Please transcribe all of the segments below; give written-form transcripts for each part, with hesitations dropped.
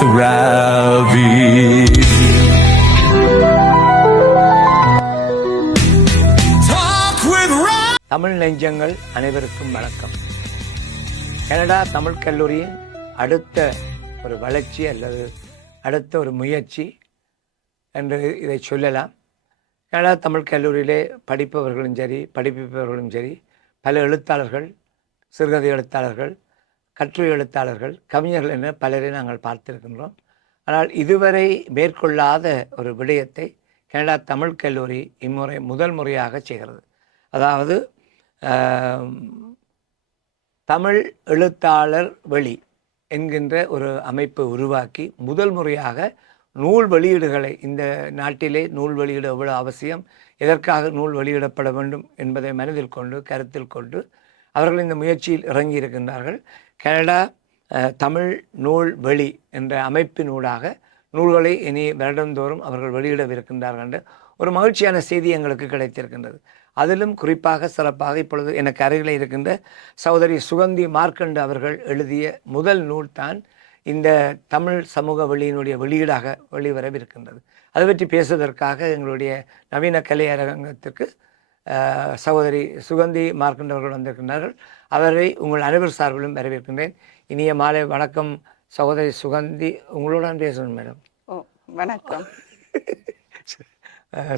with Ravi. Talk with Ravi. Tamil நெஞ்சங்கள் அனைவருக்கும் வணக்கம். கனடா தமிழ் கல்லூரியின் அடுத்த ஒரு வளர்ச்சி அல்லது அடுத்த ஒரு முயற்சி என்று இதை சொல்லலாம். கனடா தமிழ் கல்லூரியிலே படிப்பவர்களும் சரி படிப்பிப்பவர்களும் சரி பல எழுத்தாளர்கள், சிறுகதை எழுத்தாளர்கள், கட்டுரை எழுத்தாளர்கள், கவிஞர்கள் என பலரை நாங்கள் பார்த்திருக்கின்றோம். ஆனால் இதுவரை மேற்கொள்ளாத ஒரு விடயத்தை கனடா தமிழ் கல்லூரி இம்முறை முதல் முறையாக செய்கிறது. அதாவது தமிழ் எழுத்தாளர் வெளி என்கின்ற ஒரு அமைப்பை உருவாக்கி முதல் முறையாக நூல் வெளியீடுகளை, இந்த நாட்டிலே நூல் வெளியீடு எவ்வளவு அவசியம், எதற்காக நூல் வெளியிடப்பட வேண்டும் என்பதை மனதில் கொண்டு கருத்தில் கொண்டு அவர்கள் இந்த முயற்சியில் இறங்கி இருக்கின்றார்கள். கனடா தமிழ் நூல் வெளி என்ற அமைப்பினூடாக நூல்களை இனி வருடந்தோறும் அவர்கள் வெளியிடவிருக்கின்றார்கள் என்ற ஒரு மகிழ்ச்சியான செய்தி எங்களுக்கு கிடைத்திருக்கின்றது. அதிலும் குறிப்பாக சிறப்பாக இப்பொழுது எனக்கு அருகில் இருக்கின்ற சகோதரி சுகந்தி மார்க்கண்டு அவர்கள் எழுதிய முதல் நூல் தான் இந்த தமிழ் சமூக வெளியினுடைய வெளியீடாக வெளிவரவிருக்கின்றது. அதை பற்றி பேசுவதற்காக எங்களுடைய நவீன கலை அரங்கத்திற்கு சகோதரி சுகந்தி மார்க்கண்டு அவர்கள் வந்திருக்கின்றார்கள். அவரை உங்கள் அனைவர் சார்பிலும் வரவேற்கின்றேன். இனிய மாலை வணக்கம் சகோதரி சுகந்தி. உங்களுடன் பேசணும் மேடம். வணக்கம்.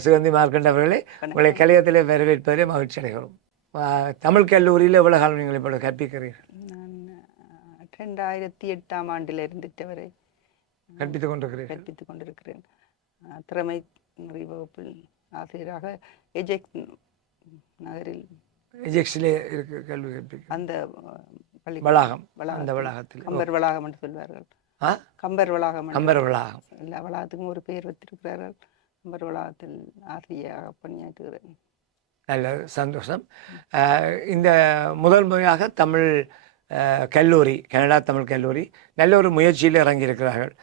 சுகந்தி மார்க்கண்டு அவர்களே, உங்களை கலையத்திலே வரவேற்பதிலே மகிழ்ச்சி அடைகிறோம். தமிழ் கல்லூரியில் எவ்வளவு காலம் நீங்கள் இப்பொழுது கற்பிக்கிறீர்கள்? நான் 2008ஆம் ஆண்டில் இருந்துட்டு வரை கற்பித்துக் கொண்டிருக்கிறேன். திறமை வகுப்பில் ஆசிரியராக எஜெக்ஸ் நகரில் எஜெக்ஸிலே இருக்கு கல்வி கற்பிக்க அந்த பள்ளி வளாகம், அந்த வளாகத்தில் கம்பர் வளாகம் என்று சொல்வார்கள். கம்பர் வளாகம் எல்லா வளாகத்துக்கும் ஒரு பெயர் வைத்திருக்கிறார்கள். கம்பர் வளாகத்தில் ஆசிரியராக பணியாற்றுகிறேன். நல்ல சந்தோஷம். இந்த முதல் முறையாக தமிழ் கல்லூரி, கனடா தமிழ் கல்லூரி நல்ல ஒரு முயற்சியில் இறங்கியிருக்கிறார்கள்.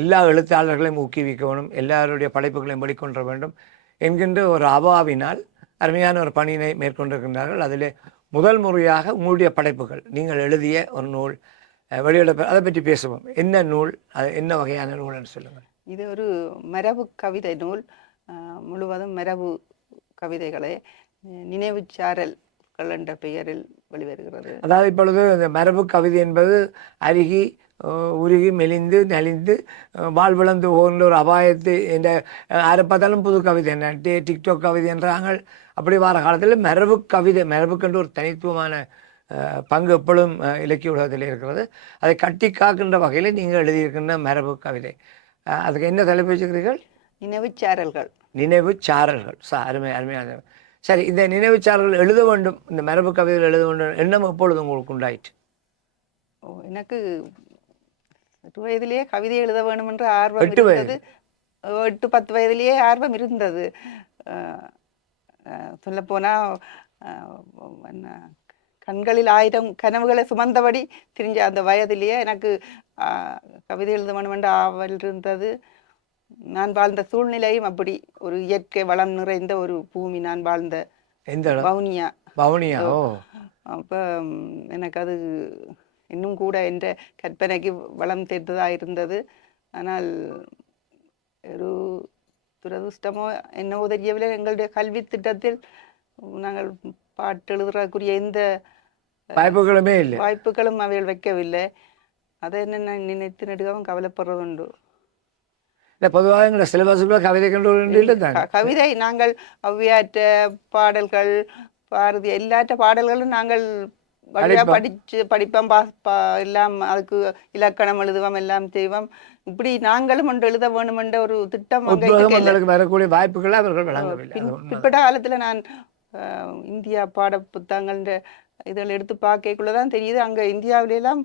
எல்லா எழுத்தாளர்களையும் ஊக்குவிக்க வேண்டும், எல்லாருடைய படைப்புகளையும் வெளிக்கொண்டு வேண்டும் என்கின்ற ஒரு அவாவினால் அருமையான ஒரு பணியினை மேற்கொண்டிருக்கின்றார்கள். அதில் முதல் முறையாக உங்களுடைய படைப்புகள், நீங்கள் எழுதிய ஒரு நூல் வெளியிட, அதை பற்றி பேசுவோம். என்ன நூல், அது என்ன வகையான நூல்னு சொல்லுங்கள். இது ஒரு மரபு கவிதை நூல். முழுவதும் மரபு கவிதைகளை நினைவு சாரல்கள் என்ற பெயரில் வெளிவருகிறது. அதாவது இப்பொழுது இந்த மரபு கவிதை என்பது அருகி உருகி மெலிந்து நலிந்து வாழ்விழந்து போகின்ற ஒரு அபாயத்தை என்ற யாரை பார்த்தாலும் புது கவிதை என்ன டிக்டாக் கவிதை என்றாங்க. அப்படி வர காலத்தில் மரபு கவிதை, மரபுக்கென்று ஒரு தனித்துவமான பங்கு எப்பொழுதும் இலக்கிய உலகத்தில் இருக்கிறது. அதை கட்டி காக்கின்ற வகையில் நீங்கள் எழுதியிருக்கின்ற மரபு கவிதை, அதுக்கு என்ன தலைப்பு வச்சுக்கிறீர்கள்? நினைவு சாரல்கள். நினைவு சாரல்கள். அருமை, அருமையான. சரி, இந்த நினைவு சாரல்கள் எழுத வேண்டும், இந்த மரபு கவிதைகள் எழுத வேண்டும் எண்ணம் எப்பொழுது உங்களுக்கு உண்டாயிற்று? எனக்கு 8 வயதிலேயே கவிதை எழுத வேண்டும் என்ற ஆர்வம் இருந்தது. 8-10 வயதிலேயே ஆர்வம் இருந்தது. சொல்லப்போனா கண்களில் 1000 கனவுகளை சுமந்தபடி திரிஞ்ச அந்த வயதிலேயே எனக்கு கவிதை எழுத வேண்டும் என்ற ஆவல் இருந்தது. நான் வாழ்ந்த சூழ்நிலையும் அப்படி ஒரு இயற்கை வளம் நிறைந்த ஒரு பூமி நான் வாழ்ந்த வவுனியா. அப்போ எனக்கு அது இன்னும் கூட என்ற கற்பனைக்கு வளம் தேர்ந்ததாக இருந்தது. ஆனால் ஒரு துரதிருஷ்டமோ என்னவோ தெரியவில்லை, எங்களுடைய கல்வி திட்டத்தில் நாங்கள் பாட்டு எழுதுறதுக்குரிய எந்த வாய்ப்புகளுமே இல்லை, வாய்ப்புகளும் அவைகள் வைக்கவில்லை. அதை என்ன நான் நினைத்து நெடுகவும் கவலைப்படுறது உண்டு. பொதுவாக எங்களை சிலபஸுக்குள்ள கவிதை கவிதை நாங்கள் ஔவையாற்ற பாடல்கள், பாரதி எல்லாற்ற பாடல்களும் நாங்கள் படிப்போம், எல்லாம் அதுக்கு இலக்கணம் எழுதுவோம், எல்லாம் செய்வோம். இப்படி நாங்களும் ஒன்று எழுத வேணும் என்ற ஒரு திட்டம் வரக்கூடிய வாய்ப்புகளை அவர்கள் வழங்கவில்லை. பிற்பட்ட காலத்துல நான் இந்தியா பாட புத்தகங்கள் இதில் எடுத்து பார்க்கக்குள்ளதான் தெரியுது, அங்க இந்தியாவிலாம்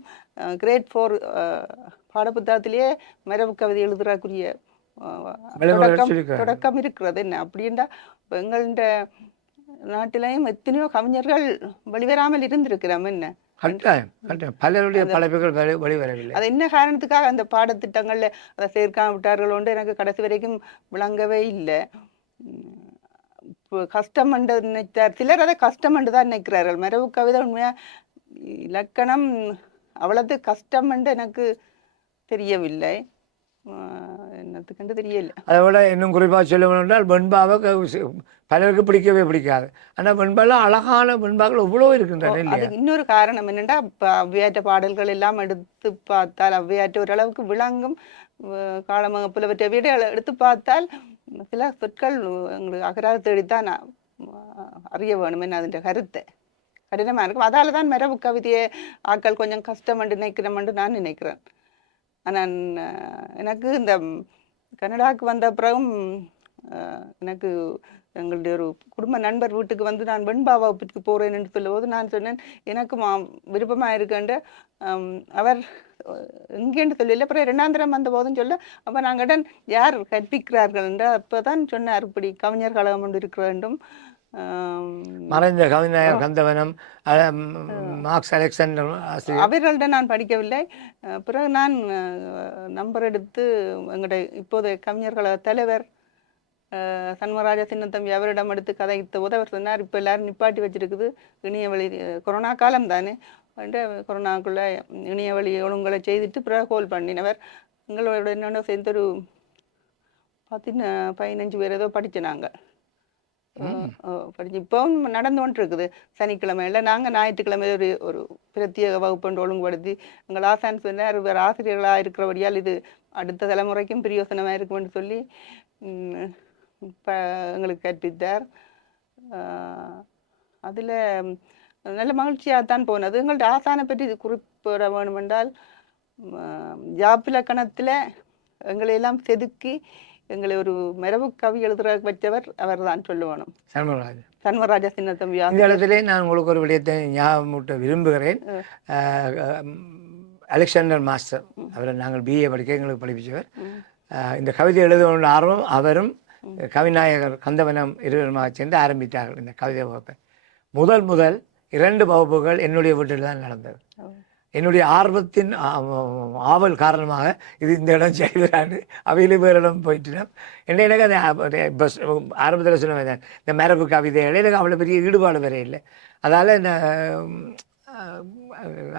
கிரேட் 4 பாட புத்தகத்திலேயே மரபு கவிதை எழுதுறக்குரிய தொடக்கம் இருக்கிறது. என்ன அப்படின்னா எங்கள்ட நாட்டிலையும் எத்தனையோ கவிஞர்கள் வெளிவராமல் இருந்திருக்கிறோம். என்ன பலருடைய படைப்புகள் வெளிவரவில்லை. அது என்ன காரணத்துக்காக அந்த பாடத்திட்டங்கள்ல அதை சேர்க்காம விட்டார்கள் ஒன்று எனக்கு கடைசி வரைக்கும் விளங்கவே இல்லை. கஷ்டம் என்று நினைத்தார் சிலர், அதை கஷ்டம் என்று தான் நினைக்கிறார்கள். மரபு கவிதை உண்மையா இலக்கணம் அவ்வளவு கஷ்டம் என்று எனக்கு தெரியவில்லை. என்னத்துக்கு தெரியல. அதை விட இன்னும் குறிப்பாக சொல்ல வேண்டும் என்றால் வெண்பாவை பலருக்கு பிடிக்கவே பிடிக்காது. ஆனால் வெண்பாவில் அழகான வெண்பாக்கள் எவ்வளோ இருக்கின்றன இல்லையா? அதுக்கு இன்னொரு காரணம் என்னென்னா, இப்போ ஔவையாற்ற பாடல்கள் எல்லாம் எடுத்து பார்த்தால் ஔவையாற்ற ஓரளவுக்கு விளங்கும். காலமகப்புலவற்றை விட எடுத்து பார்த்தால் சில சொற்கள் எங்களுக்கு அகராக தேடித்தான் அறிய வேணும் என்ன அதன் கருத்தை. கடினமாக இருக்கும். அதால தான் மரபு கவிதையை ஆக்கள் கொஞ்சம் கஷ்டம் என்று நினைக்கிறோம்னு நான் நினைக்கிறேன். ஆனால் எனக்கு இந்த கனடாவுக்கு வந்த பிறகும் எனக்கு எங்களுடைய ஒரு குடும்ப நண்பர் வீட்டுக்கு வந்து நான் வெண்பா வகுப்புக்கு போகிறேன் என்று சொல்லும்போது நான் சொன்னேன், எனக்கு விருப்பமாக இருக்குண்டு. அவர் எங்கேன்னு சொல்லல. அப்புறம் 2ஆம் தரம் வந்த போதும் சொல்ல, அப்போ நாங்கள் யார் கற்பிக்கிறார்கள் என்று அப்போ தான் சொன்னார், இப்படி கவிஞர் கழகம் ஒன்று இருக்க வேண்டும். மறைந்த கவிஞர் கந்தவனம், மார்க்ஸ் அலெக்சாண்டர் அவர்கள்ட்ட நான் படிக்கவில்லை. பிறகு நான் நம்பர் எடுத்து எங்களுடைய இப்போதைய கவிஞர் கழக தலைவர் சண்முகராஜா சின்னத்தம்பி அவரிடம் எடுத்து கதைத்த போது அவர் சொன்னார், இப்போ எல்லாரும் நிப்பாட்டி வச்சிருக்குது இணைய வழி, கொரோனா காலம் தானே, கொரோனாக்குள்ள இணைய வழி ஒழுங்குகளை செய்துட்டு பிறகு கோல் பண்ணினவர். எங்களோட என்னென்ன சேர்ந்து ஒரு 15 பேர் ஏதோ படிச்சு நாங்கள் படிச்சு இப்போவும் நடந்து கொண்டு இருக்குது. சனிக்கிழமையில நாங்கள் ஞாயிற்றுக்கிழமை ஒரு பிரத்யேக வகுப்பு ஒழுங்குபடுத்தி எங்கள் ஆசான் சொன்னார், வேறு ஆசிரியர்களாக இருக்கிறபடியால் இது அடுத்த தலைமுறைக்கும் பிரயோசனமாக இருக்கும்னு சொல்லி எங்களுக்கு கற்பித்தார். அதில் நல்ல மகிழ்ச்சியாக தான் போனது. எங்கள்ட்ட ஆசானை பற்றி குறிப்பிட வேணுமென்றால், யாப்பிலக்கணத்தில் எங்களையெல்லாம் செதுக்கி எங்களை ஒரு மரபு கவி எழுதுற வச்சவர் அவர் தான் சொல்லுவானும், சண்முகராஜா சின்னத்தம்பி. இந்த இடத்துல நான் உங்களுக்கு ஒரு விடயத்தை ஞாபகமூட்ட விரும்புகிறேன். அலெக்சாண்டர் மாஸ்டர், அவரை நாங்கள் பிஏ படிக்க எங்களுக்கு படிப்பிச்சவர். இந்த கவிதை எழுத ஆர்வம் அவரும் கவிநாயகர் கந்தவனம் இருவருமாக சேர்ந்து ஆரம்பித்தார்கள் இந்த கவிதை வகுப்பை. முதல் 2 வகுப்புகள் என்னுடைய வீட்டில் தான் நடந்தது. என்னுடைய ஆர்வத்தின் ஆவல் காரணமாக இது இந்த இடம் செய்கிறான்னு அவையில வேறு இடம் போயிட்டுனா என்ன எனக்கு அந்த பஸ் ஆரம்பத்தில் சொன்ன இந்த மரபு கவிதைகள் எனக்கு அவ்வளோ பெரிய ஈடுபாடு வேற இல்லை. அதால் இந்த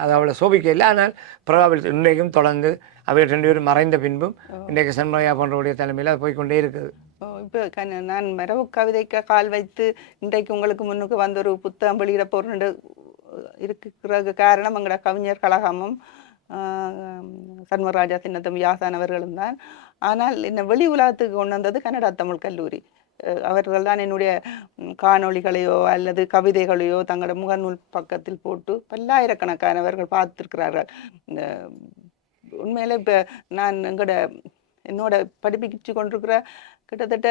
அது அவ்வளோ சோபிக்க இல்லை. ஆனால் பிரபாவில் இன்றைக்கும் தொடர்ந்து அவை 2 பேரும் மறைந்த பின்பும் இன்றைக்கு சண்முகையா போன்றவுடைய தலைமையில் அது போய்கொண்டே இருக்குது. இப்போ நான் மரபு கவிதைக்கு கால் வைத்து இன்றைக்கு உங்களுக்கு முன்னுக்கு வந்த ஒரு புத்தகம் வெளியிட போகிற இருக்கிற காரணம் எங்களோட கவிஞர் கழகமும் சண்முகராஜா சின்னத்தம்பி ஆசான் அவர்களும் தான். ஆனால் என்ன வெளி உலகத்துக்கு கொண்டு வந்தது கனடா தமிழ் கல்லூரி. அவர்கள் தான் என்னுடைய காணொளிகளையோ அல்லது கவிதைகளையோ தங்களோட முகநூல் பக்கத்தில் போட்டு பல்லாயிரக்கணக்கானவர்கள் பார்த்துருக்கிறார்கள். உண்மையில இப்போ நான் என்னோட படிப்பிச்சு கொண்டிருக்கிற கிட்டத்தட்ட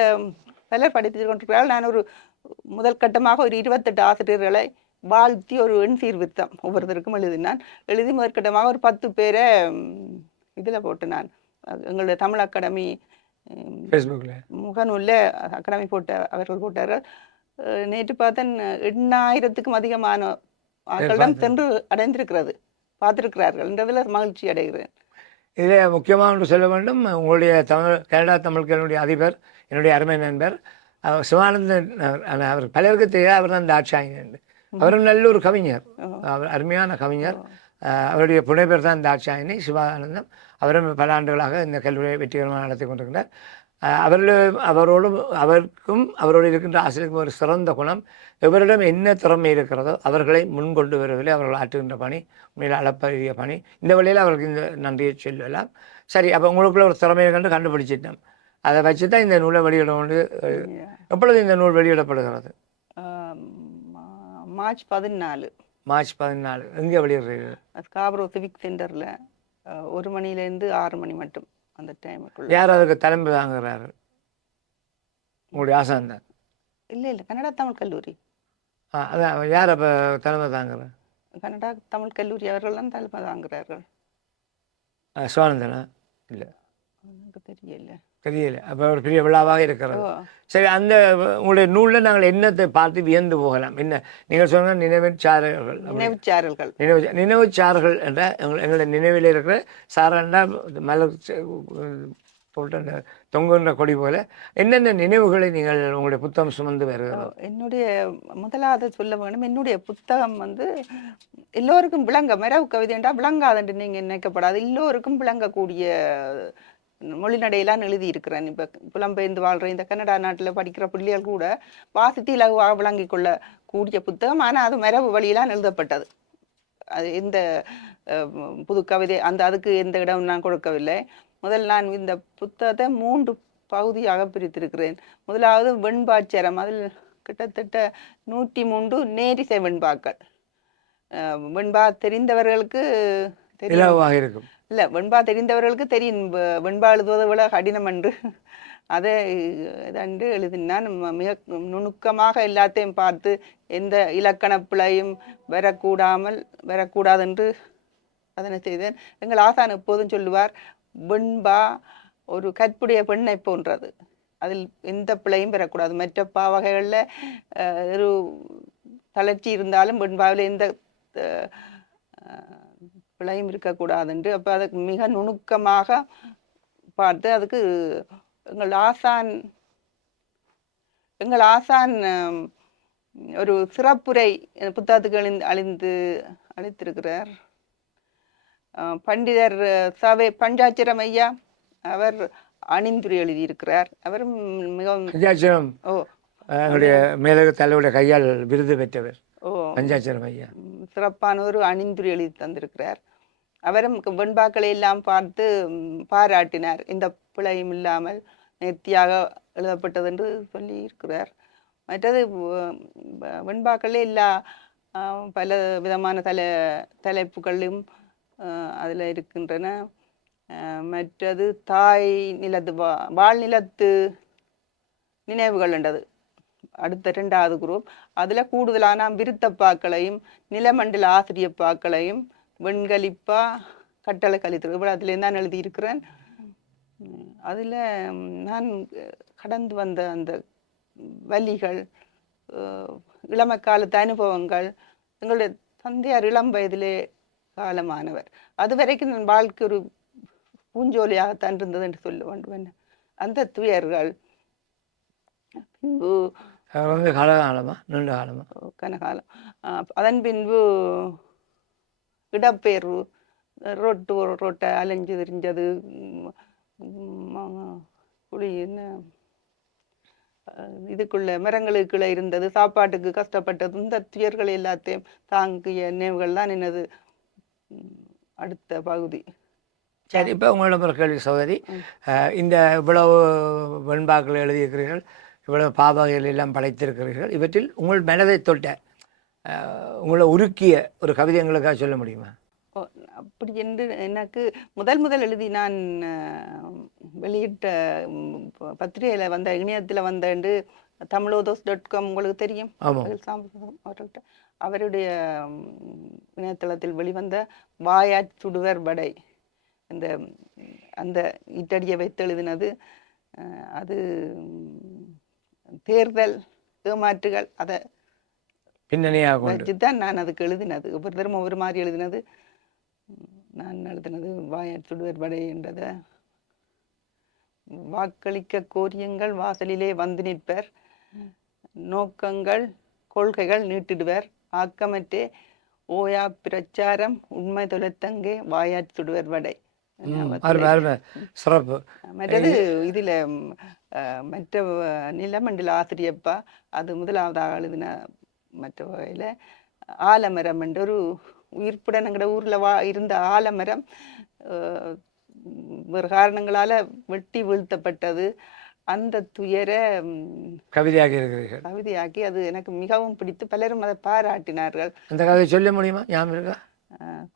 பலர் படிப்பிச்சு கொண்டிருக்கிறார்கள். நான் ஒரு முதல் கட்டமாக ஒரு 28 ஆசிரியர்களை வாழ்த்தி ஒரு எண் சீர்திருத்தம் ஒவ்வொருத்தருக்கும் எழுதினான். எழுதி முதற்கட்டமாக ஒரு 10 பேரை இதில் போட்டு நான் எங்களுடைய தமிழ் அகாடமி முகநூலில் அகாடமி அவர்கள் போட்டார்கள். நேற்று பார்த்தேன் 8000க்கும் அதிகமான ஆக்களிடம் சென்று அடைந்திருக்கிறது, பார்த்துருக்கிறார்கள். என்றதில் மகிழ்ச்சி அடைகிறேன். இதில் முக்கியமாக சொல்ல வேண்டும், உங்களுடைய கனடா தமிழ் கல்லூரி அதிபர் என்னுடைய அருமை நண்பர் சிவானந்தன். அவர் பலருக்கு தெரியாது, அவர் தான் தாட்சாயினி. அவரும் நல்ல ஒரு கவிஞர், அவர் அருமையான கவிஞர். அவருடைய புனைப்பெயர் தான் தாட்சாயினி சிவானந்தம். அவரும் பல ஆண்டுகளாக இந்த கல்லூரியை வெற்றிகரமாக நடத்தி கொண்டிருக்கிறார். அவருக்கும் அவரோடு இருக்கின்ற ஆசிரியருக்கும் ஒரு சிறந்த குணம், எவரிடம் என்ன திறமை இருக்கிறதோ அவர்களை முன்கொண்டு வருவதில் அவர்கள் ஆற்றுகின்ற பணி உண்மையில் அளப்பரிய பணி. இந்த வழியில் அவர்களுக்கு இந்த நன்றியை சொல்லலாம். சரி, அப்போ உங்களுக்குள்ள ஒரு திறமையை கண்டுபிடிச்சிட்டோம். அதை வச்சு தான் இந்த நூலை வெளியிட கொண்டு. எப்பொழுது இந்த நூல் வெளியிடப்படுகிறது? மார்ச் 14. மார்ச் 14. எங்கே வெளியிடுறீர்கள்? ஸ்காப்ரோ சிவிக் சென்டரில் 1 மணிலேருந்து 6 மணி மட்டும் அந்த டைமுக்குள்ள. யார் அதுக்கு தலைமை தாங்குறாரு? உங்களுடைய ஆசான் தான்? இல்லை, கனடா தமிழ் கல்லூரி. அதான் யார் அப்போ தலைமை தாங்குற? கனடா தமிழ் கல்லூரி அவர்கள் தான் தலைமை தாங்குறார்கள். சிவானந்தனா? இல்லை, எனக்கு தெரியல. அப்போ ஒரு பெரிய விழாவாக இருக்கிறது. சரி, அந்த உங்களுடைய நூலில் நாங்கள் என்னத்தை பார்த்து வியந்து போகலாம்? என்ன நீங்கள் சொன்ன நினைவுச்சாரல்கள் என்ற எங்களுடைய நினைவில் இருக்கிற சாரண்டா மலர் போட்டு அந்த தொங்குகின்ற கொடி போல என்னென்ன நினைவுகளை நீங்கள் உங்களுடைய புத்தகம் சுமந்து வருகிறது? என்னுடைய முதலாவது சொல்ல வேணும், என்னுடைய புத்தகம் எல்லோருக்கும் விளங்க, மரபு கவிதைண்டா விளங்காதுன்னு நீங்கள் நினைக்கப்படாது, எல்லோருக்கும் விளங்கக்கூடிய மொழிநடையெல்லாம் எழுதி இருக்கிறேன். இப்போ புலம்பெயர்ந்து வாழ்கிற இந்த கனடா நாட்டில் படிக்கிற பிள்ளைகள் கூட வாசித்து இலகுவாக விளங்கி கொள்ள கூடிய புத்தகம். ஆனால் அது மரபு வழியெல்லாம் எழுதப்பட்டது. அது எந்த புது கவிதை அதுக்கு எந்த இடம் நான் கொடுக்கவில்லை. முதல் நான் இந்த புத்தகத்தை 3 பகுதியாக பிரித்திருக்கிறேன். முதலாவது வெண்பாச்சரம், அதில் கிட்டத்தட்ட 103 நேரிசை வெண்பாக்கள். வெண்பா தெரிந்தவர்களுக்கு இலகுவாக இருக்கும். இல்லை, வெண்பா தெரிந்தவர்களுக்கு தெரியும் வெண்பா எழுதுவதை விட கடினம் என்று. அதை இதன்று எழுதினான். மிக நுணுக்கமாக எல்லாத்தையும் பார்த்து எந்த இலக்கண பிழையும் வரக்கூடாதென்று அதனை செய்தேன். எங்கள் ஆசான் எப்போதும் சொல்லுவார், வெண்பா ஒரு கற்புடைய பெண்ணை போன்றது, அதில் எந்த பிழையும் பெறக்கூடாது. மற்ற பாவகைகளில் ஒரு தளர்ச்சி இருந்தாலும் வெண்பாவில் எந்த பிழையும் இருக்கக்கூடாதுன்று. அப்போ அதுக்கு மிக நுணுக்கமாக பார்த்து அதுக்கு எங்கள் ஆசான் ஒரு சிறப்புரை புத்தகத்துக்கு அளித்திருக்கிறார். பண்டிதர் சவே பஞ்சாட்சரம் ஐயா, அவர் அணிந்துரை எழுதியிருக்கிறார். அவரும் மிகவும் பஞ்சாட்சரம் அவருடைய மேலக தலைவருடைய கையால் விருது பெற்றவர். பஞ்சாட்சரம் ஐயா சிறப்பான ஒரு அணிந்துரை எழுதி தந்திருக்கிறார். அவரும் வெண்பாக்களை எல்லாம் பார்த்து பாராட்டினார், இந்த பிழையும் இல்லாமல் நேர்த்தியாக எழுதப்பட்டது என்று சொல்லி இருக்கிறார். மற்றது வெண்பாக்களே எல்லா பல விதமான தலைப்புகளும் அதில் இருக்கின்றன. மற்றது தாய் நிலத்து வாழ்நிலத்து நினைவுகள் என்றது அடுத்த 2வது குரூப். அதில் கூடுதலான விருத்தப்பாக்களையும் நிலமண்டல ஆசிரியப்பாக்களையும் வெண்கலிப்பா கட்டளை கழித்து அதுலேருந்து தான் எழுதியிருக்கிறேன். அதில் நான் கடந்து வந்த அந்த வலிகள், இளமை காலத்து அனுபவங்கள், எங்களுடைய தந்தையார் இளம் வயதிலே காலமானவர், அது வரைக்கும் நான் வாழ்க்கை ஒரு பூஞ்சோலியாகத்தான் இருந்தது என்று சொல்ல வேண்டும். அந்த துயர்கள் பின்பு காலகாலமா நீண்ட காலமா கனகாலம், அதன் பின்பு இடப்பெயர்வு, ரோட்டை அலைஞ்சு தெரிஞ்சது, புளி என்ன இதுக்குள்ள மரங்களுக்குள்ள இருந்தது, சாப்பாட்டுக்கு கஷ்டப்பட்டது, இந்த துயர்கள் எல்லாத்தையும் தாங்கிய நினைவுகள் தான் என்னது அடுத்த பகுதி. சரி, இப்போ உங்களிடம் ஒரு கேள்வி சகோதரி. இந்த இவ்வளவு வெண்பாக்கள் எழுதியிருக்கிறீர்கள், இவ்வளவு பாவகைகள் எல்லாம் படைத்திருக்கிறீர்கள், இவற்றில் உங்கள் மனதை தொட்ட உங்களை உருக்கிய ஒரு கவிதை எங்களுக்காக சொல்ல முடியுமா? அப்படி என்று எனக்கு முதல் எழுதி நான் வெளியிட்ட பத்திரிகையில் வந்த இணையத்தில் வந்தேன், தமிழோதோஸ்.com உங்களுக்கு தெரியும் அவர்கள்ட்ட, அவருடைய இணையதளத்தில் வெளிவந்த வாயாற் சுடுவர் படை, அந்த இட்டடியை வைத்து எழுதினது. அது தேர்தல் ஏமாற்றுகள் அதை பின்னணியாக வச்சுதான் நான் அதுக்கு எழுதினது. ஒவ்வொரு தரம் ஒவ்வொரு மாதிரி எழுதினது. நான் எழுதினது வாயாற் சுடுவர் படை என்றதை. வாக்களிக்க கோரியங்கள் வாசலிலே வந்து நிற்பர், நோக்கங்கள் கொள்கைகள் நீட்டிடுவர், ஆக்கமற்றே ஓயா பிரச்சாரம் உண்மை தொலைத்தங்கே வாயாற் சுடுவர் படை. சிறப்பு. மற்றது இதுல மற்ற நிலமண்டல ஆசிரியப்பா, அது முதலாவதாக எழுதின. மற்ற வகையில் ஆலமரம் என்ற ஒரு உயிர்ப்புடன் எங்கட ஊரில் இருந்த ஆலமரம் வேறு காரணங்களால் வெட்டி வீழ்த்தப்பட்டது. அந்த துயரை கவிதையாக்கி அது எனக்கு மிகவும் பிடித்து பலரும் அதை பாராட்டினார்கள். அந்த கவிதை சொல்ல முடியுமா? ஞாபகம் இருக்கா?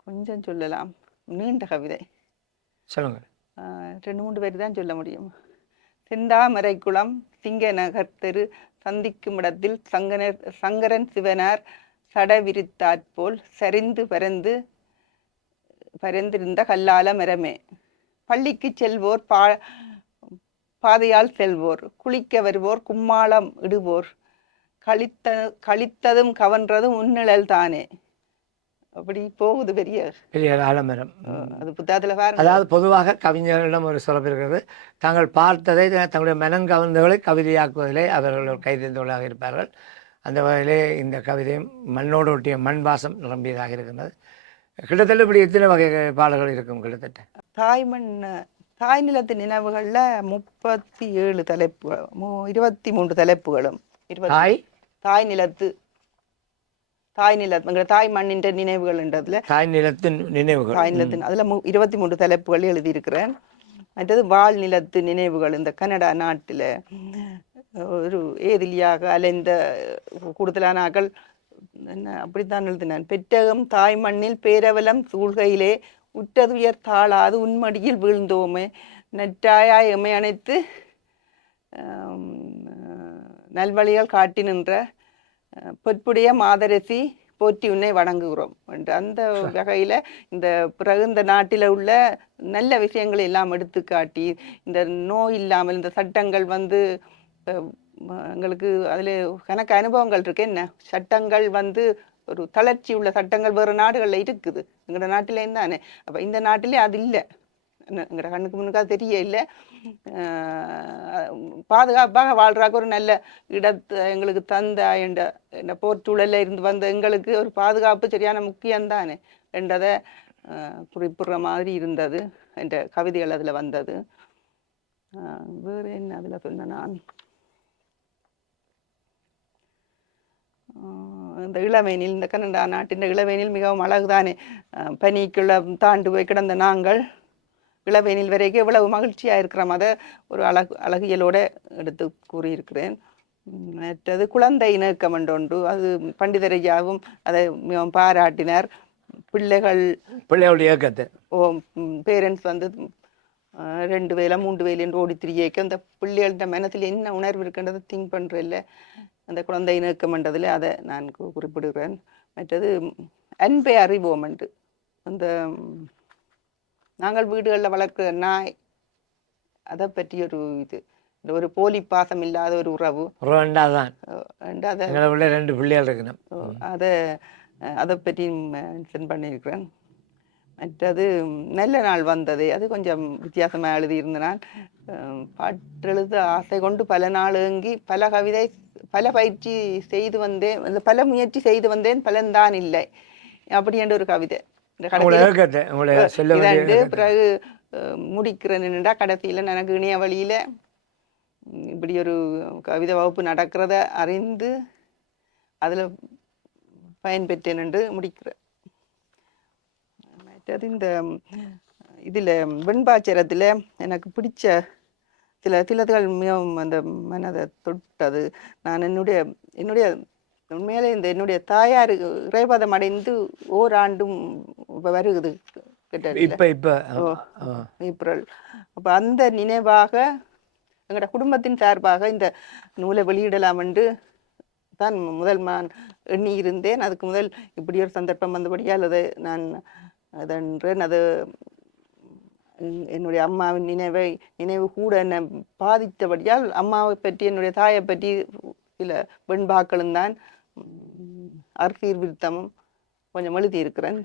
கொஞ்சம் சொல்லலாம். நீண்ட கவிதை சொல்லுங்க. 2-3 பேர் தான் சொல்ல முடியும். செந்தாமரைக்குளம் சிங்க நகர் தெரு சந்திக்கும் இடத்தில் சங்கரன் சிவனார் சட விரித்தாற்போல் சரிந்து பரந்திருந்த கல்லால மரமே, பள்ளிக்கு செல்வோர் பாதையால் செல்வோர், குளிக்க வருவோர் கும்மாளம் இடுவோர், கழித்ததும் கவன்றதும் உன்னிழல் தானே. அப்படி போகுது பெரிய பெரிய ஆலமரம். அது புத்தகத்துல பாருங்க. அதாவது பொதுவாக கவிஞர்களிடம் ஒரு சிறப்பு இருக்கிறது. தாங்கள் பார்த்ததை தங்களுடைய மனம் கவர்ந்தவர்களை கவிதையாக்குவதிலே அவர்கள் ஒரு கைதேர்ந்தவர்களாக இருப்பார்கள். அந்த வகையிலே இந்த கவிதையும் மண்ணோடு ஒட்டிய மண் வாசம் நிரம்பியதாக இருக்கின்றது. கிட்டத்தட்ட இப்படி எத்தனை வகை பாடல்கள் இருக்கும்? கிட்டத்தட்ட தாய் நிலத்து நினைவுகள்ல 37 தலைப்புகள், 23 தலைப்புகளும். தாய் நிலத்து தாய் மண்ணின் நினைவுகள்ன்றதுல தாய் நிலத்தின் நினைவுகள், தாய் நிலத்தின் அதுல 23 தலைப்புகள் எழுதியிருக்கிறேன். மற்றது வாழ் நிலத்து நினைவுகள். இந்த கனடா நாட்டில் ஒரு ஏதிலியாக அலைந்த கூடுதலானாக்கள் என்ன அப்படித்தான் எழுதினான். பெற்றகம் தாய் மண்ணில் பேரவலம் சூழ்கையிலே உற்றதுயர் தாளாது உன்மடியில் வீழ்ந்தோமே நற்றாயாய் எமை அணைத்து நல்வழிகள் காட்டி நின்ற பொற்புடைய மாதரசி போற்றி உன்னை வணங்குகிறோம் என்று அந்த வகையில் இந்த பிறகு இந்த நாட்டில் உள்ள நல்ல விஷயங்களை எல்லாம் எடுத்து காட்டி, இந்த நோய் இல்லாமல் இந்த சட்டங்கள் எங்களுக்கு அதில் கணக்கு அனுபவங்கள் இருக்கு. என்ன சட்டங்கள் ஒரு தளர்ச்சி உள்ள சட்டங்கள் வேறு நாடுகளில் இருக்குது, எங்களோட நாட்டிலேயும் தானே. அப்போ இந்த நாட்டிலே அது இல்லை, எங்களோட கண்ணுக்கு முன்னுக்காக தெரிய இல்லை. பாதுகாப்பாக வாழ்றாக்க ஒரு நல்ல இடத்தை எங்களுக்கு தந்த என்ற போர்ச்சூழலில் இருந்து வந்த எங்களுக்கு ஒரு பாதுகாப்பு சரியான முக்கியம்தானே என்றதை குறிப்பிடுற மாதிரி இருந்தது என்ற கவிதைகள் அதில் வந்தது. வேறு என்ன அதில் சொன்ன நான் இந்த இளவேனில், இந்த கனடா நாட்டின் இளவேனில் மிகவும் அழகுதானே. பனிக்குள்ள தாண்டு போய் கிடந்த நாங்கள் இளவேனில் வரைக்கும் எவ்வளவு மகிழ்ச்சியாக இருக்கிறோம், அதை ஒரு அழகியலோடு எடுத்து கூறியிருக்கிறேன். மற்றது குழந்தை இணக்கம் ஒன்று, அது பண்டிதரையாவும் அதை மிகவும் பாராட்டினார். பிள்ளைகளுடைய இயக்கத்தை பேரண்ட்ஸ் 2 வேலை 3 வேலை என்று ஓடி திரியேக்க அந்த பிள்ளைகள்கிட்ட மனத்தில் என்ன உணர்வு இருக்கின்றதை திங்க் பண்ணுறதில்ல. அந்த குழந்தை இணக்கம்ன்றதில் அதை நான் குறிப்பிடுகிறேன். மற்றது அன்பை அறிவோம் என்று, அந்த நாங்கள் வீடுகளில் வளர்க்கிற நாய், அதை பற்றி ஒரு ஒரு போலி பாசம் இல்லாத ஒரு உறவு. 2 பிள்ளைகள் இருக்கணும். அதை பற்றி மென்ஷன் பண்ணியிருக்கிறேன். மற்றது நல்ல நாள் வந்தது, அது கொஞ்சம் வித்தியாசமாக எழுதியிருந்த நான். பாட்டெழுத ஆசை கொண்டு பல நாள் ஏங்கி பல பயிற்சி செய்து வந்தேன், பல முயற்சி செய்து வந்தேன், பலன்தான் இல்லை அப்படி என்ற ஒரு கவிதை. பிறகு முடிக்கிறேன்னுடா கடைசியில் எனக்கு இணைய வழியில இப்படி ஒரு கவிதை வகுப்பு நடக்கிறத அறிந்து அதில் பயன்பெற்றேன் என்று முடிக்கிறேன். மற்றது இந்த இதில் வெண்பாச்சரத்தில் எனக்கு பிடிச்ச சிலதுகள் மிகவும் அந்த மனதை தொட்டது. நான் என்னுடைய உண்மையிலே என்னுடைய தாயார் இறைபதம் அடைந்து ஓராண்டும் வருகுது ஏப்ரல். அப்போ அந்த நினைவாக எங்களோட குடும்பத்தின் சார்பாக இந்த நூலை வெளியிடலாம் என்று தான் முதல் நான் எண்ணி இருந்தேன். அதுக்கு முதல் இப்படி ஒரு சந்தர்ப்பம் வந்தபடியால் அதை நான் அதன்றேன். அது என்னுடைய அம்மாவின் நினைவு கூட என்னை பாதித்தபடியால் அம்மாவை பற்றி என்னுடைய தாயை பற்றி சில வெண்பாக்களும் தான் அர்த்தீர் விருத்தமும் கொஞ்சம் எழுதி இருக்கிறேன்.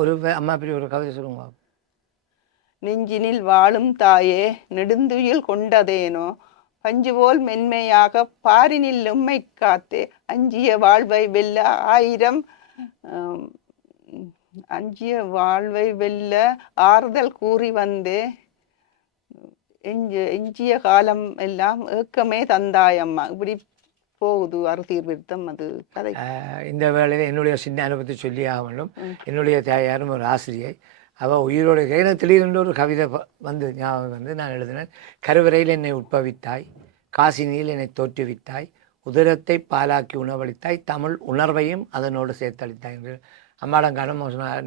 ஒரு அம்மா பற்றி ஒரு கவிதை சொல்லுங்க. நெஞ்சினில் வாழும் தாயே நெடுந்துயில் கொண்டதேனோ பஞ்சுபோல் மென்மையாக பாரினில் உம்மை காத்தே அஞ்சிய வாழ்வை வெல்ல ஆறுதல் கூறி வந்தே எஞ்சிய காலம் எல்லாம் ஏக்கமே தந்தாயம்மா. இப்படி போகுது அறுதீர் விருத்தம். அது கதை. இந்த வேளையில் என்னுடைய சின்ன அனுபவத்தை சொல்லி ஆக வேண்டும். என்னுடைய தாயாரும் ஒரு ஆசிரியை. அவள் உயிரோடு திடீரென்று ஒரு கவிதை ஞாபகம் நான் எழுதினேன். கருவறையில் என்னை உட்பவித்தாய், காசினியில் என்னை தோற்றுவித்தாய், உதரத்தை பாலாக்கி உணவளித்தாய், தமிழ் உணர்வையும் அதனோடு சேர்த்தளித்தாய் என்று அம்மாடங்காலம்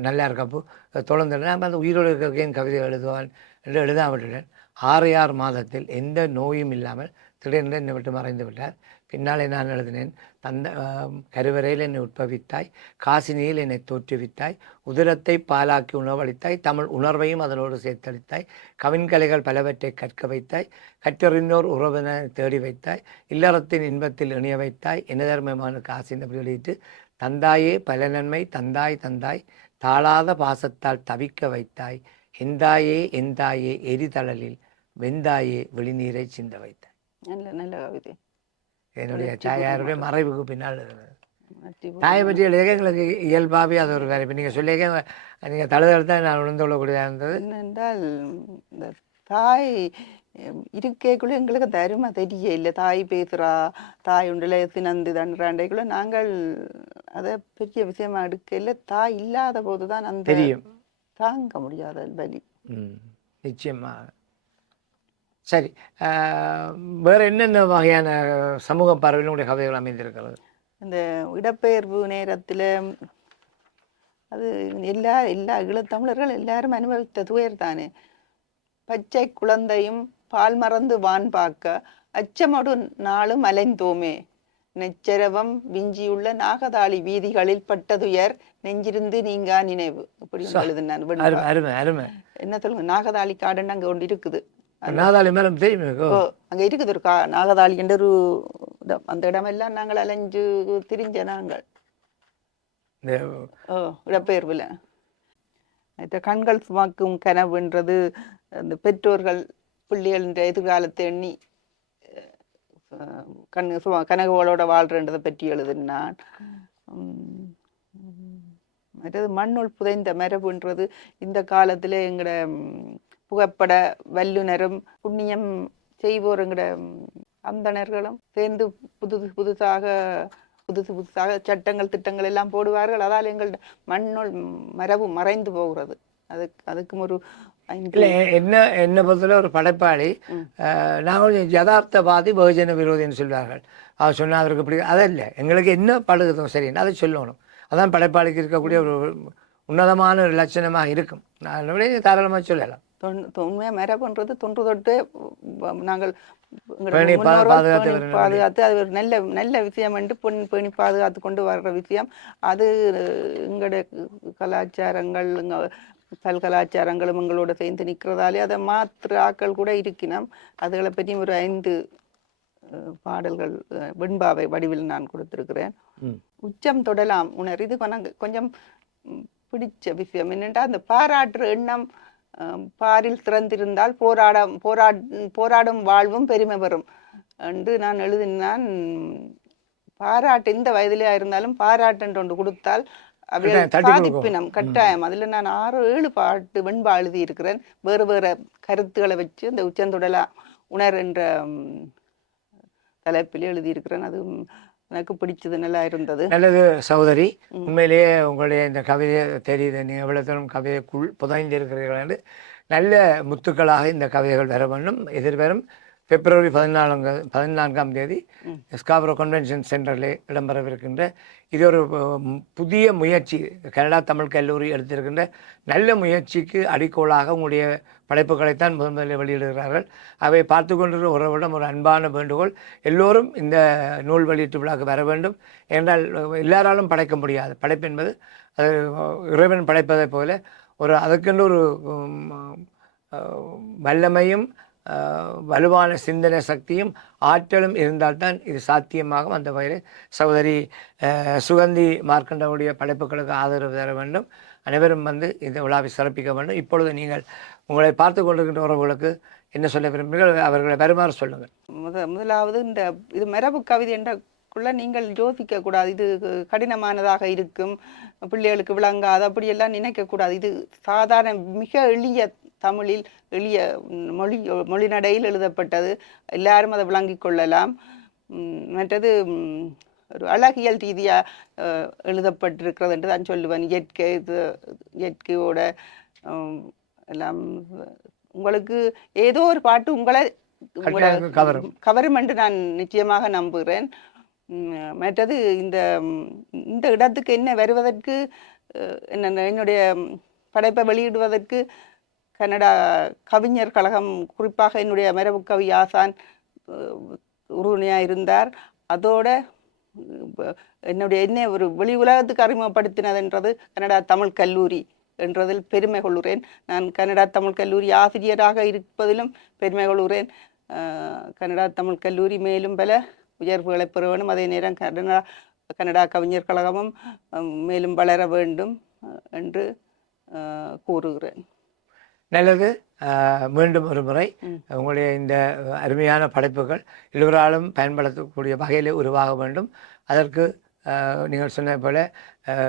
நல்லா இருக்கப்போ தொடர்ந்து நான் அந்த உயிரோடு இருக்கிறேன் கவிதை எழுதுவான் என்று எழுதாவிட்டேன். 6 மாதத்தில் எந்த நோயும் இல்லாமல் திடீரென்று என்னை விட்டு மறைந்து விட்டார். பின்னாலே நான் எழுதினேன். கருவறையில் என்னை உட்பவித்தாய், காசினியில் என்னை தோற்றுவித்தாய், உதிரத்தை பாலாக்கி உணவளித்தாய், தமிழ் உணர்வையும் அதனோடு சேர்த்தளித்தாய், கவின்கலைகள் பலவற்றை கற்க வைத்தாய், கற்றறிந்தோர் உறவினை தேடி வைத்தாய், இல்லறத்தின் இன்பத்தில் இணைய வைத்தாய், என்னதர்மமான காசின் அப்படி வெளியிட்டு தந்தாயே பல நன்மை தந்தாய் தந்தாய் தாளாத பாசத்தால் தவிக்க வைத்தாய் எந்தாயே எந்தாயே எரிதழலில் வெந்தாயே வெளிநீரை சிந்த வைத்தாய். நல்ல நல்ல கவிதை. என்னுடைய தாயாருடைய மறைவுக்கு பின்னால் தாயை பற்றி எழுதிய எங்களுக்கு இயல்பாகவே அது ஒரு வேலை. இப்போ நீங்கள் சொல்லியிருக்க நீங்கள் தழுதழுத்தான் நான் உணர்ந்து கொள்ளக்கூடியதாக இருந்தது. என்னென்றால் இந்த தாய் இருக்கைக்குள்ள எங்களுக்கு அந்த அருமை தெரிய இல்லை. தாய் பேசுகிறா, தாய் உண்டுல சினந்து தண்டுறாண்டைக்குள்ள நாங்கள் அதை பெரிய விஷயமா எடுக்கல. தாய் இல்லாத போது தான் அந்த தெரியும், தாங்க முடியாத வலி. நிச்சயமாக. சரி, வேற என்னென்ன வகையான சமூக பார்வையினுடைய கதைகள் அமைந்திருக்கிறது? இந்த இடப்பெயர்வு நேரத்தில் அது எல்லா ஈழத்தமிழர்கள் எல்லாரும் அனுபவித்த துயர் தானே. பச்சை குழந்தையும் பால் மறந்து வான் பார்க்க அச்சமடு நாளும் அலைந்தோமே நெச்சரவம் விஞ்சியுள்ள நாகதாளி வீதிகளில் பட்டதுயர் நெஞ்சிருந்து நீங்கா நினைவு. இப்படி எழுதுனான். என்ன சொல்லுங்க, நாகதாளி காடுன்னு அங்க ஒன்று இருக்குது. அங்க இருக்குது ஒரு நாகதாளி என்ற ஒரு இடம். அந்த இடமெல்லாம் நாங்கள் அலைஞ்சு திரிஞ்ச நாங்கள் இடப்பெயர்வுல. கண்கள் சுமக்கும் கனவுன்றது அந்த பெற்றோர்கள் பிள்ளைகளின் எதிர்காலத்தை எண்ணி கனவுகளோட வாழ்றதை பற்றி எழுதினான். மற்றது மண்ணுள் புதைந்த மரபுன்றது இந்த காலத்துல எங்கட புகைப்பட வல்லுநரும் புண்ணியம் செய்வோர் எங்கட அந்தணர்களும் சேர்ந்து புதுசாக சட்டங்கள் திட்டங்கள் எல்லாம் போடுவார்கள். அதால் எங்கள் மண்ணுள் மரபு மறைந்து போகிறது. அதுக்கும் ஒரு என்ன பொறுத்தவரை ஒரு படைப்பாளி நாங்கள் யதார்த்தவாதி பகுஜன விரோதின்னு சொல்வார்கள். அவர் சொன்னால் அவருக்கு இப்படி அதல்ல, எங்களுக்கு என்ன பழகுதோ சரி அதை சொல்லணும். அதான் படைப்பாளிக்கு இருக்கக்கூடிய ஒரு உன்னதமான ஒரு லட்சணமாக இருக்கும். நான் தாராளமாக சொல்லலாம். உண்மையாக மரபுன்றது தொன்று தொட்டு நாங்கள் பாதுகாத்து அது ஒரு நல்ல விஷயம் என்று பேணி பாதுகாத்து கொண்டு வர்ற விஷயம். அது எங்களுடைய கலாச்சாரங்கள் பல்கலாச்சாரங்களும் எங்களோட சேர்ந்து நிற்கிறதாலே அதை மாற்று ஆக்கள் கூட இருக்கணும். அதுகளை பற்றி ஒரு 5 பாடல்கள் வெண்பாவை வடிவில் நான் கொடுத்திருக்கிறேன். உச்சம் தொடலாம் உணர். இது கொஞ்சம் பிடிச்ச விஷயம் என்னென்றா, அந்த பாராட்டுற எண்ணம் பாரில் திறந்திருந்தால் போராடும் வாழ்வும் பெருமை பெறும் என்று நான் எழுதினான். பாராட்டு எந்த வயதிலேயா இருந்தாலும் பாராட்டு ஒன்று கொடுத்தால் சாதிப்பினம் கட்டாயம். அதுல நான் 6-7 பாட்டு வெண்பா எழுதி இருக்கிறேன். வேறு வேறு கருத்துக்களை வச்சு இந்த உச்சந்தொடலா உணர் என்ற தலைப்பில் எழுதியிருக்கிறேன். அது எனக்கு பிடிச்சது, நல்லா இருந்தது. நல்லது சகோதரி, உண்மையிலேயே உங்களுடைய இந்த கவிதை தெரியுது. நீங்கள் எவ்வளவு தூரம் கவிதைக்குள் புதைந்து இருக்கிறீர்கள் என்று. நல்ல முத்துக்களாக இந்த கவிதைகள் வர வேண்டும். எதிர்வரும் பிப்ரவரி 14ஆம் தேதி ஸ்காப்ரோ கன்வென்ஷன் சென்டரில் இடம்பெறவிருக்கின்ற இது ஒரு புதிய முயற்சி. கனடா தமிழ் கல்லூரி எடுத்திருக்கின்ற நல்ல முயற்சிக்கு அடிக்கோளாக உங்களுடைய படைப்புகளைத்தான் முதலில் வெளியிடுகிறார்கள். அவை பார்த்து கொண்டிருக்கிற உறவிடம் ஒரு அன்பான வேண்டுகோள், எல்லோரும் இந்த நூல் வெளியீட்டு விழாக்கு வர வேண்டும். என்றால் எல்லாராலும் படைக்க முடியாது. படைப்பு என்பது அது இறைவன் படைப்பதைப் போல ஒரு அதற்கென்று ஒரு வல்லமையும் வலுவான சிந்தனை சக்தியும் ஆற்றலும் இருந்தால்தான் இது சாத்தியமாகும். அந்த வகையில் சகோதரி சுகந்தி மார்க்கண்டவுடைய படைப்புகளுக்கு ஆதரவு தர வேண்டும். அனைவரும் வந்து இந்த விழாவை சிறப்பிக்க வேண்டும். இப்பொழுது நீங்கள் உங்களை பார்த்து கொண்டிருக்கின்ற உறவுகளுக்கு என்ன சொல்ல விரும்புகிறீர்கள்? அவர்களை வருமாறு சொல்லுங்கள். முதலாவது இந்த இது மரபு கவிதை என்றக்குள்ள நீங்கள் யோசிக்க கூடாது. இது கடினமானதாக இருக்கும், பிள்ளைகளுக்கு விளங்காது, அப்படியெல்லாம் நினைக்கக்கூடாது. இது சாதாரண மிக எளிய தமிழில் எளிய மொழிநடையில் எழுதப்பட்டது. எல்லாரும் அதை விளங்கிக் கொள்ளலாம். மற்றது ஒரு அழகியல் ரீதியாக எழுதப்பட்டிருக்கிறது என்று தான் சொல்லுவேன். இயற்கையோட எல்லாம் உங்களுக்கு ஏதோ ஒரு பாட்டு உங்களை கவரும் என்று நான் நிச்சயமாக நம்புகிறேன். மற்றது இந்த இடத்துக்கு என்ன வருவதற்கு என்னுடைய படைப்பை வெளியிடுவதற்கு கனடா கவிஞர் கழகம், குறிப்பாக என்னுடைய மரபு கவி ஆசான் உறுதுணையாக இருந்தார். அதோட என்ன ஒரு வெளி உலகத்துக்கு அறிமுகப்படுத்தினதுன்றது கனடா தமிழ் கல்லூரி என்றதில் பெருமை கொள்கிறேன். நான் கனடா தமிழ் கல்லூரி ஆசிரியராக இருப்பதிலும் பெருமை கொள்கிறேன். கனடா தமிழ் கல்லூரி மேலும் பல உயர்வுகளை பெற வேண்டும். அதே நேரம் கனடா கனடா கவிஞர் கழகமும் மேலும் வளர வேண்டும் என்று கூறுகிறேன். நல்லது. மீண்டும் ஒரு முறை உங்களுடைய இந்த அருமையான படைப்புகள் எல்லோராலும் பயன்படுத்தக்கூடிய வகையில் உருவாக வேண்டும். அதற்கு நீங்கள் சொன்ன போல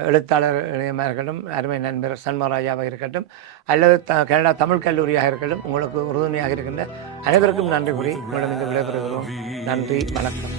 எழுத்தாளர் இணையமாக இருக்கட்டும், அருமை நண்பர் சண்மராஜாவாக இருக்கட்டும், அல்லது கனடா தமிழ் கல்லூரியாக இருக்கட்டும், உங்களுக்கு உறுதுணையாக இருக்கின்ற அனைவருக்கும் நன்றி கூறி உங்களிடம் இந்த விடைபெறுகிறோம். நன்றி, வணக்கம்.